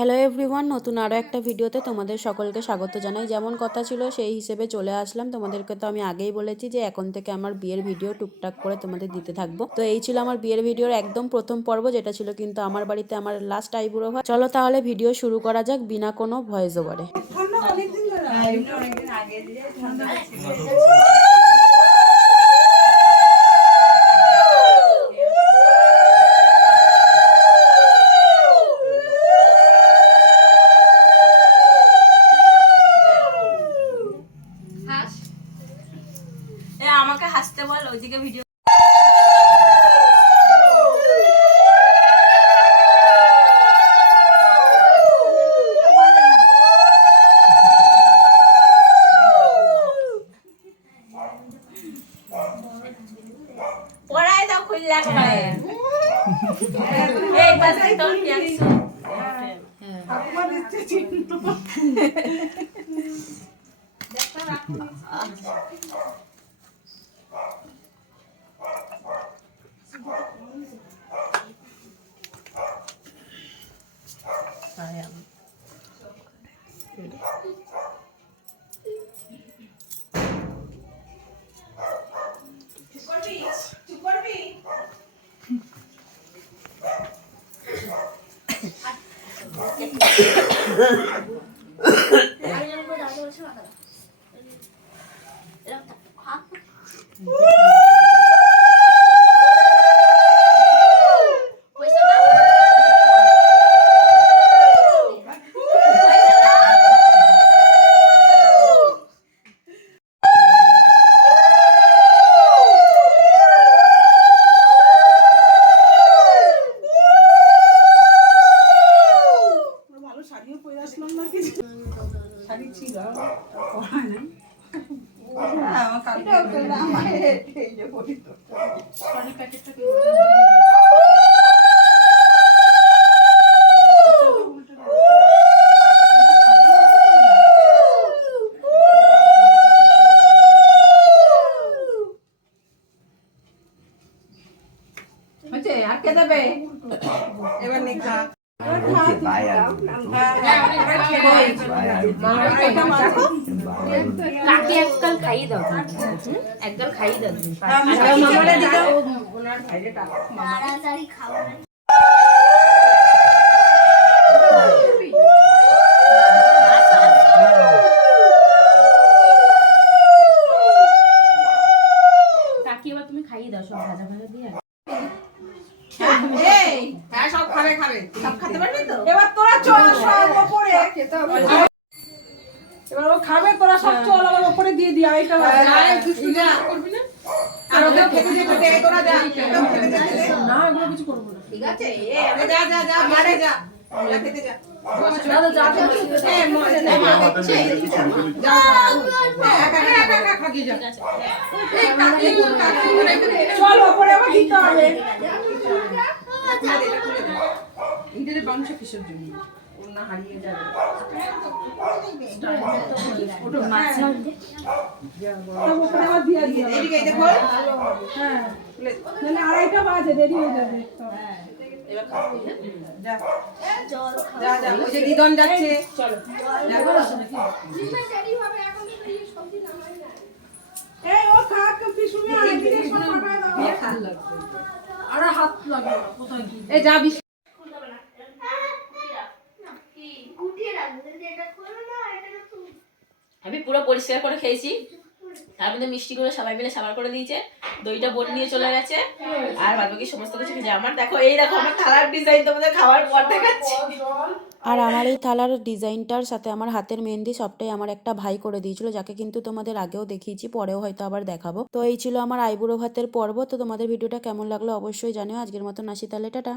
Hello everyone, নতুন আরও একটা ভিডিওতে তোমাদের সকলকে স্বাগত জানাই। যেমন কথা ছিল সেই হিসেবে চলে আসলাম। তোমাদেরকে তো আমি আগেই বলেছি যে এখন থেকে আমার বিয়ের ভিডিও টুকটাক করে তোমাদের দিতে থাকবো। তো এই ছিল আমার বিয়ের ভিডিওর একদম প্রথম পর্ব, যেটা ছিল কিন্তু আমার বাড়িতে আমার লাস্ট আইবুড়ো ভাত। চলো তাহলে ভিডিও শুরু করা যাক বিনা কোনো ভয়েস ওভারে। আমাকে হাসতে বল, ওইদিকে ভিডিও পড়ায় দাও খুললা করে এই বাসে তোর ট্যাক্স ঠাকুমা দিচ্ছে চিহ্ন দেখো রাখো এবার নিখা কাকে এককাল খাইয়ে দাও, এককাল খাইয়ে দাও। তাড়াতাড়ি খাওয়া কাকি এবার তুমি খাইয়ে দাও সব ভাজা ভাজা দিয়ে। হ্যাঁ সব খাবে সব খেতে পারবে তো। এবার তোরা চল সব উপরে খেতে হবে। এবার ও খাবে, তোরা সব চল আমার উপরে দিয়ে দিয়া। এটা কিছু না করবি না, আর ওকে খেতে যেতে দে। তোরা যা খেতে যেতে দে। না এগুলো কিছু করব না, ঠিক আছে? যা যা যা বাড়ি যা, ওরা খেতে যা। দাদা যা এই মজা না হচ্ছে যা একা খাকি যা। এই কাকি চল উপরে আবার দিতে হবে। ইন্টারে বংশ কিসের জন্য ওর না হারিয়ে যাবে। ওটা মাছ না দে যা বড় উপরে আবার দিয়া দিয়ে এদিকে দেখো। হ্যাঁ মানে আড়াইটা বাজে, দেরি হয়ে যাবে তো। এবার খাবি যা জল যা যা। ওই যে দিদন যাচ্ছে, চলো দেখো জিমে দেরি হবে। এখন এই সবজি নামাই না। এই ও খাক পিছনে আইদিকে সব পাঠায় দাও। এ খাল লাগবে আর হাত লাগবে না কোথায় কি। এই যা বিশ আমি পুরো পরিষ্কার করে খেয়েছি, তার মধ্যে মিষ্টি করে সবাই মিলে সাবার করে দিয়েছে, দইটা বোন নিয়ে চলে গেছে, আর বাকি সমস্ত কিছু খেয়েছে। আমার দেখো, এই দেখো আমার থালার ডিজাইন তোমাদের খাওয়ার পর দেখাচ্ছি। আর আমার এই থালার ডিজাইনটার সাথে আমার হাতের মেহেন্দি সবটাই আমার একটা ভাই করে দিয়েছিল, যাকে কিন্তু তোমাদের আগেও দেখিয়েছি, পরেও হয়তো আবার দেখাবো। তো এই ছিল আমার আইবুড়ো ভাতের পর্ব। তো তোমাদের ভিডিওটা কেমন লাগলো অবশ্যই জানিও। আজকের মতন আসি তাহলে, টাটা।